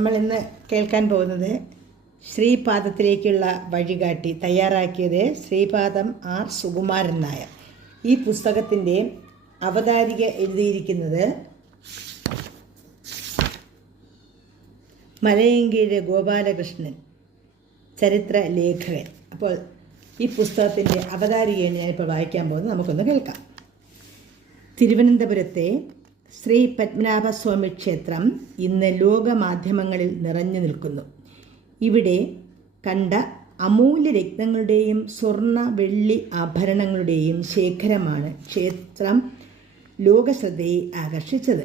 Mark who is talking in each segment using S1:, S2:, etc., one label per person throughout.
S1: നമ്മൾ ഇന്ന് കേൾക്കാൻ പോകുന്നത് ശ്രീപാദത്തിലേക്കുള്ള വഴികാട്ടി തയ്യാറാക്കിയത് ശ്രീപാദം ആർ സുകുമാരൻ നായർ. ഈ പുസ്തകത്തിന്റെ അവതാരിക എഴുതിയിരിക്കുന്നത് മലയങ്കീഴ് ഗോപാലകൃഷ്ണൻ ചരിത്ര ലേഖകൻ. അപ്പോൾ ഈ പുസ്തകത്തിന്റെ അവതാരികയാണ് ഞാനിപ്പോൾ വായിക്കാൻ പോകുന്നത്. നമുക്കൊന്ന് കേൾക്കാം. തിരുവനന്തപുരത്തെ ശ്രീ പത്മനാഭസ്വാമി ക്ഷേത്രം ഇന്ന് ലോകമാധ്യമങ്ങളിൽ നിറഞ്ഞു നിൽക്കുന്നു. ഇവിടെ കണ്ട അമൂല്യ രത്നങ്ങളുടെയും സ്വർണ വെള്ളി ആഭരണങ്ങളുടെയും ശേഖരമാണ് ക്ഷേത്രം ലോകശ്രദ്ധയെ ആകർഷിച്ചത്.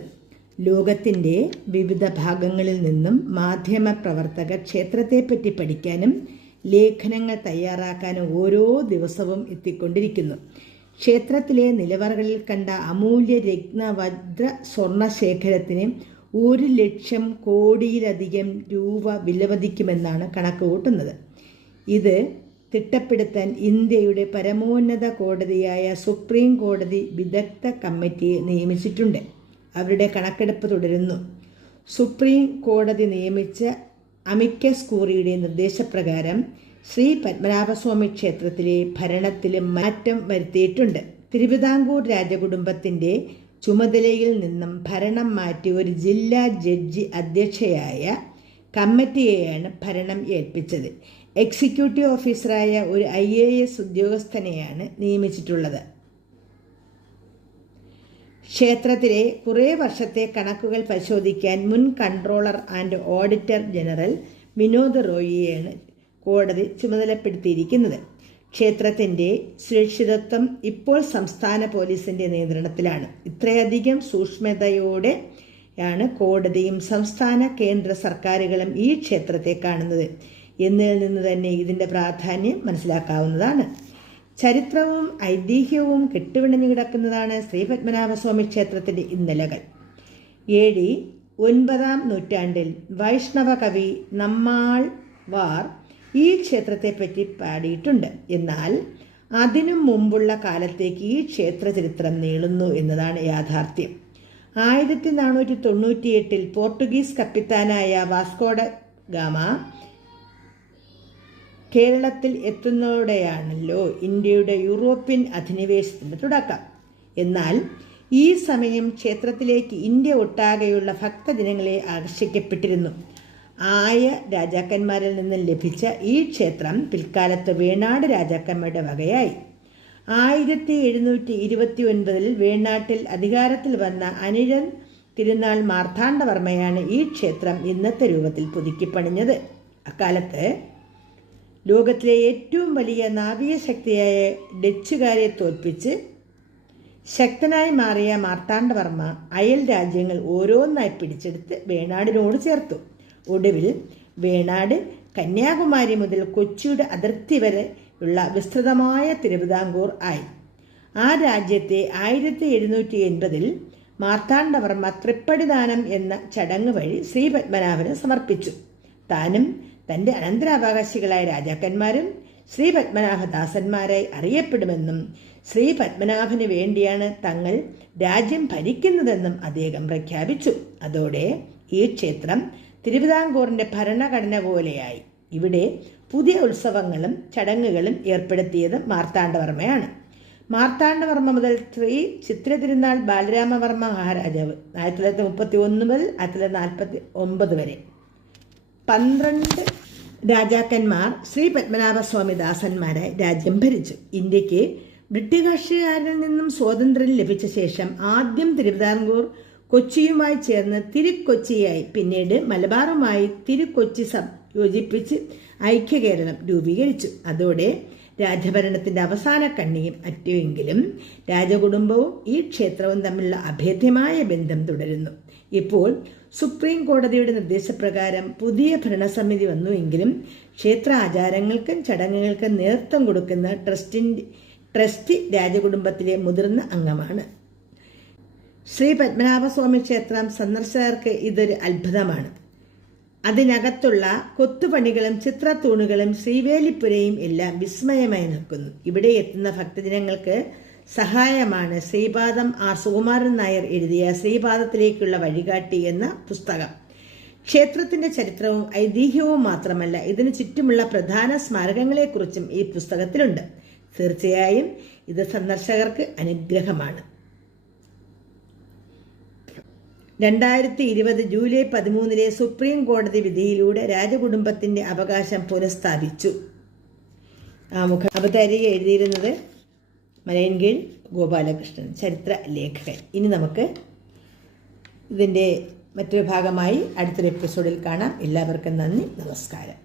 S1: ലോകത്തിന്റെ വിവിധ ഭാഗങ്ങളിൽ നിന്നും മാധ്യമ പ്രവർത്തകർ ക്ഷേത്രത്തെപ്പറ്റി പഠിക്കാനും ലേഖനങ്ങൾ തയ്യാറാക്കാനും ഓരോ ദിവസവും എത്തിക്കൊണ്ടിരിക്കുന്നു. ക്ഷേത്രത്തിലെ നിലവറകളിൽ കണ്ട അമൂല്യ രത്നവജ്ര സ്വർണശേഖരത്തിന് ഒരു ലക്ഷം കോടിയിലധികം രൂപ വിലമതിക്കുമെന്നാണ് കണക്ക് കൂട്ടുന്നത് ഇത് തിട്ടപ്പെടുത്താൻ ഇന്ത്യയുടെ പരമോന്നത കോടതിയായ സുപ്രീം കോടതി വിദഗ്ധ കമ്മിറ്റിയെ നിയമിച്ചിട്ടുണ്ട്. അവരുടെ കണക്കെടുപ്പ് തുടരുന്നു. സുപ്രീം കോടതി നിയമിച്ച അമിക്കസ് കൂറിയുടെ നിർദ്ദേശപ്രകാരം ശ്രീ പത്മനാഭസ്വാമി ക്ഷേത്രത്തിലെ ഭരണത്തിലും മാറ്റം വരുത്തിയിട്ടുണ്ട്. തിരുവിതാംകൂർ രാജകുടുംബത്തിന്റെ ചുമതലയിൽ നിന്നും ഭരണം മാറ്റി ഒരു ജില്ലാ ജഡ്ജി അധ്യക്ഷയായ കമ്മിറ്റിയെയാണ് ഭരണം ഏൽപ്പിച്ചത്. എക്സിക്യൂട്ടീവ് ഓഫീസറായ ഒരു ഐ എ എസ് ഉദ്യോഗസ്ഥനെയാണ് നിയമിച്ചിട്ടുള്ളത്. ക്ഷേത്രത്തിലെ കുറേ വർഷത്തെ കണക്കുകൾ പരിശോധിക്കാൻ മുൻ controller and auditor general Vinod റോയിയെയാണ് കോടതി ചുമതലപ്പെടുത്തിയിരിക്കുന്നത്. ക്ഷേത്രത്തിന്റെ സുരക്ഷിതത്വം ഇപ്പോൾ സംസ്ഥാന പോലീസിന്റെ നിയന്ത്രണത്തിലാണ്. ഇത്രയധികം സൂക്ഷ്മതയോടെ യാണ് കോടതിയും സംസ്ഥാന കേന്ദ്ര സർക്കാരുകളും ഈ ക്ഷേത്രത്തെ കാണുന്നത്. എന്നിൽ നിന്ന് തന്നെ ഇതിന്റെ പ്രാധാന്യം മനസ്സിലാക്കാവുന്നതാണ്. ചരിത്രവും ഐതിഹ്യവും കെട്ടുപിണഞ്ഞു കിടക്കുന്നതാണ് ശ്രീപത്മനാഭസ്വാമി ക്ഷേത്രത്തിന്റെ ഇന്നലകൾ. എ ഡി ഒൻപതാം നൂറ്റാണ്ടിൽ വൈഷ്ണവ കവി നമ്മാൾ വാർ ഈ ക്ഷേത്രത്തെപ്പറ്റി പാടിയിട്ടുണ്ട്. എന്നാൽ അതിനു മുമ്പുള്ള കാലത്തേക്ക് ഈ ക്ഷേത്ര ചരിത്രം നീളുന്നു എന്നതാണ് യാഥാർത്ഥ്യം. ആയിരത്തി നാനൂറ്റി തൊണ്ണൂറ്റിയെട്ടിൽ പോർട്ടുഗീസ് കപ്പിത്താനായ വാസ്കോഡ ഗാമ കേരളത്തിൽ എത്തുന്നതോടെയാണല്ലോ ഇന്ത്യയുടെ യൂറോപ്യൻ അധിനിവേശത്തിന്റെ തുടക്കം. എന്നാൽ ഈ സമയം ക്ഷേത്രത്തിലേക്ക് ഇന്ത്യ ഒട്ടാകെയുള്ള ഭക്തജനങ്ങളെ ആകർഷിക്കപ്പെട്ടിരുന്നു. ആയ രാജാക്കന്മാരിൽ നിന്നും ലഭിച്ച ഈ ക്ഷേത്രം പിൽക്കാലത്ത് വേണാട് രാജാക്കന്മാരുടെ വകയായി. ആയിരത്തി എഴുന്നൂറ്റി ഇരുപത്തി ഒൻപതിൽ വേണാട്ടിൽ അധികാരത്തിൽ വന്ന അനിഴൻ തിരുനാൾ മാർത്താണ്ഡവർമ്മയാണ് ഈ ക്ഷേത്രം ഇന്നത്തെ രൂപത്തിൽ പുതുക്കി പണിഞ്ഞത്. അക്കാലത്ത് ലോകത്തിലെ ഏറ്റവും വലിയ നാവിക ശക്തിയായ ഡച്ചുകാരെ തോൽപ്പിച്ച് ശക്തനായി മാറിയ മാർത്താണ്ഡവർമ്മ അയൽ രാജ്യങ്ങൾ ഓരോന്നായി പിടിച്ചെടുത്ത് വേണാടിനോട് ചേർത്തു. ഒടുവിൽ വേണാട് കന്യാകുമാരി മുതൽ കൊച്ചിയുടെ അതിർത്തി വരെ ഉള്ള വിസ്തൃതമായ തിരുവിതാംകൂർ ആയി. ആ രാജ്യത്തെ ആയിരത്തി എഴുന്നൂറ്റി എൺപതിൽ മാർത്താണ്ഡവർമ്മ തൃപ്പടിദാനം എന്ന ചടങ്ങ് വഴി ശ്രീപത്മനാഭന് സമർപ്പിച്ചു. താനും തന്റെ അനന്തരാവകാശികളായ രാജാക്കന്മാരും ശ്രീ പത്മനാഭദാസന്മാരായി അറിയപ്പെടുമെന്നും ശ്രീ പത്മനാഭന് വേണ്ടിയാണ് തങ്ങൾ രാജ്യം ഭരിക്കുന്നതെന്നും അദ്ദേഹം പ്രഖ്യാപിച്ചു. അതോടെ ഈ ക്ഷേത്രം തിരുവിതാംകൂറിന്റെ ഭരണഘടന പോലെയായി. ഇവിടെ പുതിയ ഉത്സവങ്ങളും ചടങ്ങുകളും ഏർപ്പെടുത്തിയത് മാർത്താണ്ഡവർമ്മയാണ്. മാർത്താണ്ഡവർമ്മ മുതൽ ശ്രീ ചിത്ര തിരുനാൾ ബാലരാമവർമ്മ മഹാരാജാവ് ആയിരത്തി തൊള്ളായിരത്തി മുപ്പത്തി ഒന്ന് മുതൽ ആയിരത്തി തൊള്ളായിരത്തി നാൽപ്പത്തി ഒമ്പത് വരെ. പന്ത്രണ്ട് രാജാക്കന്മാർ ശ്രീ പത്മനാഭസ്വാമി ദാസന്മാരായി രാജ്യം ഭരിച്ചു. ഇന്ത്യയ്ക്ക് ബ്രിട്ടീഷുകാരിൽ നിന്നും സ്വാതന്ത്ര്യം ലഭിച്ച ശേഷം ആദ്യം തിരുവിതാംകൂർ കൊച്ചിയുമായി ചേർന്ന് തിരുക്കൊച്ചിയായി പിന്നീട് മലബാറുമായി തിരുക്കൊച്ചി സബ് യോജിപ്പിച്ച് ഐക്യകേരളം രൂപീകരിച്ചു. അതോടെ രാജഭരണത്തിന്റെ അവസാന കണ്ണിയും അറ്റുവെങ്കിലും രാജകുടുംബവും ഈ ക്ഷേത്രവും തമ്മിലുള്ള അഭേദ്യമായ ബന്ധം തുടരുന്നു. ഇപ്പോൾ സുപ്രീം കോടതിയുടെ നിർദ്ദേശപ്രകാരം പുതിയ ഭരണസമിതി വന്നുവെങ്കിലും ക്ഷേത്ര ആചാരങ്ങൾക്കും ചടങ്ങുകൾക്കും നേതൃത്വം കൊടുക്കുന്ന ട്രസ്റ്റിന്റെ ട്രസ്റ്റ് രാജകുടുംബത്തിലെ മുതിർന്ന അംഗമാണ്. ശ്രീ പത്മനാഭസ്വാമി ക്ഷേത്രം സന്ദർശകർക്ക് ഇതൊരു അത്ഭുതമാണ്. അതിനകത്തുള്ള കൊത്തുപണികളും ചിത്രത്തൂണുകളും ശ്രീവേലിപ്പുരയും എല്ലാം വിസ്മയമായി നിൽക്കുന്നു. ഇവിടെ എത്തുന്ന ഭക്തജനങ്ങൾക്ക് സഹായമാണ് ശ്രീപാദം ആർ സുകുമാരൻ നായർ എഴുതിയ ശ്രീപാദത്തിലേക്കുള്ള വഴികാട്ടി എന്ന പുസ്തകം. ക്ഷേത്രത്തിന്റെ ചരിത്രവും ഐതിഹ്യവും മാത്രമല്ല ഇതിനു ചുറ്റുമുള്ള പ്രധാന സ്മാരകങ്ങളെക്കുറിച്ചും ഈ പുസ്തകത്തിലുണ്ട്. തീർച്ചയായും ഇത് സന്ദർശകർക്ക് അനുഗ്രഹമാണ്. രണ്ടായിരത്തി ഇരുപത് ജൂലൈ പതിമൂന്നിലെ സുപ്രീം കോടതി വിധിയിലൂടെ രാജകുടുംബത്തിന്റെ അവകാശം പുനഃസ്ഥാപിച്ചു. ആമുഖ അവതാരിക എഴുതിയിരുന്നത് മലയൻകീഴ് ഗോപാലകൃഷ്ണൻ. ചരിത്ര ലേഖകൻ. ഇനി നമുക്ക് ഇതിന്റെ മറ്റൊരു ഭാഗമായി അടുത്തൊരു എപ്പിസോഡിൽ കാണാം. എല്ലാവർക്കും നന്ദി. നമസ്കാരം.